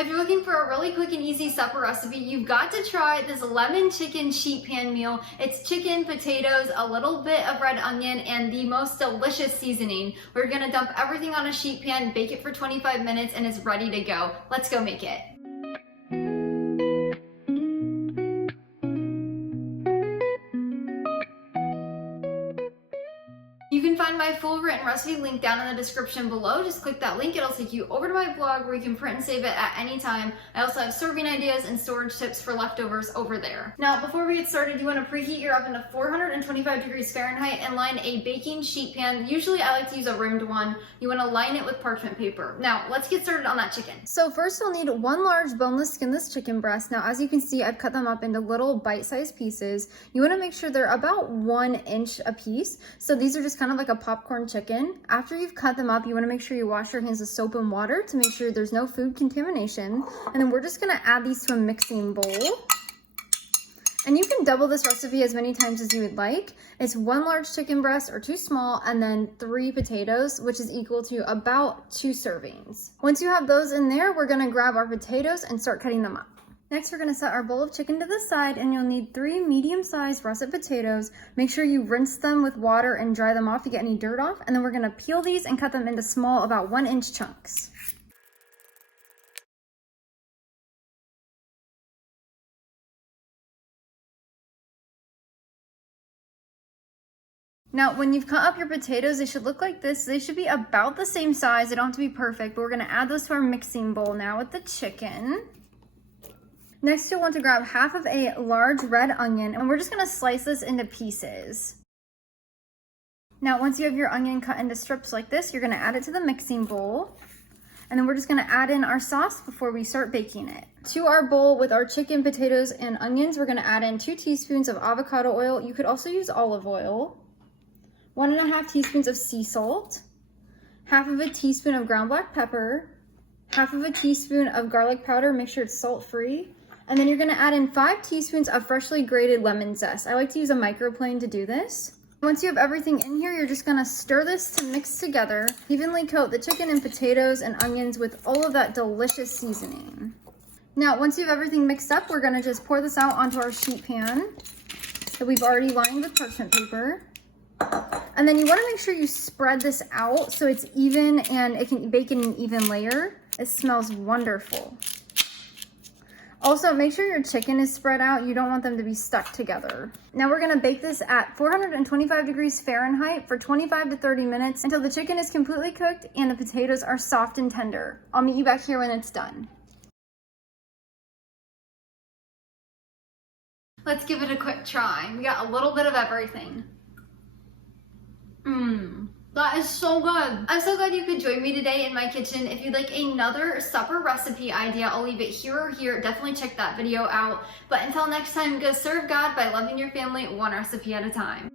If you're looking for a really quick and easy supper recipe, you've got to try this lemon chicken sheet pan meal. It's chicken, potatoes, a little bit of red onion, and the most delicious seasoning. We're gonna dump everything on a sheet pan, bake it for 25 minutes, and it's ready to go. Let's go make it. You can find my full written recipe link down in the description below. Just click that link, it'll take you over to my blog where you can print and save it at any time. I also have serving ideas and storage tips for leftovers over there. Now, before we get started, you want to preheat your oven to 425 degrees Fahrenheit and line a baking sheet pan. Usually I like to use a rimmed one. You want to line it with parchment paper. Now, let's get started on that chicken. So first you'll need one large boneless skinless chicken breast. Now, as you can see, I've cut them up into little bite-sized pieces. You want to make sure they're about 1 inch a piece. So these are just kind of like a popcorn chicken. After you've cut them up, you want to make sure you wash your hands with soap and water to make sure there's no food contamination. And then we're just going to add these to a mixing bowl. And you can double this recipe as many times as you would like. It's 1 large chicken breast or 2 small, and then 3 potatoes, which is equal to about 2 servings. Once you have those in there, we're going to grab our potatoes and start cutting them up. Next, we're going to set our bowl of chicken to the side, and you'll need 3 medium-sized russet potatoes. Make sure you rinse them with water and dry them off to get any dirt off, and then we're going to peel these and cut them into small, about 1 inch chunks. Now, when you've cut up your potatoes, they should look like this. They should be about the same size. They don't have to be perfect, but we're going to add those to our mixing bowl now with the chicken. Next, you'll want to grab half of a large red onion, and we're just going to slice this into pieces. Now, once you have your onion cut into strips like this, you're going to add it to the mixing bowl. And then we're just going to add in our sauce before we start baking it. To our bowl with our chicken, potatoes, and onions, we're going to add in 2 teaspoons of avocado oil. You could also use olive oil. 1½ teaspoons of sea salt. Half of a teaspoon of ground black pepper. Half of a teaspoon of garlic powder. Make sure it's salt-free. And then you're going to add in 5 teaspoons of freshly grated lemon zest. I like to use a microplane to do this. Once you have everything in here, you're just going to stir this to mix together. Evenly coat the chicken and potatoes and onions with all of that delicious seasoning. Now, once you have everything mixed up, we're going to just pour this out onto our sheet pan that we've already lined with parchment paper. And then you want to make sure you spread this out so it's even and it can bake in an even layer. It smells wonderful. Also, make sure your chicken is spread out. You don't want them to be stuck together. Now we're going to bake this at 425 degrees Fahrenheit for 25 to 30 minutes until the chicken is completely cooked and the potatoes are soft and tender. I'll meet you back here when it's done. Let's give it a quick try. We got a little bit of everything. That is so good. I'm so glad you could join me today in my kitchen. If you'd like another supper recipe idea, I'll leave it here or here. Definitely check that video out. But until next time, go serve God by loving your family 1 recipe at a time.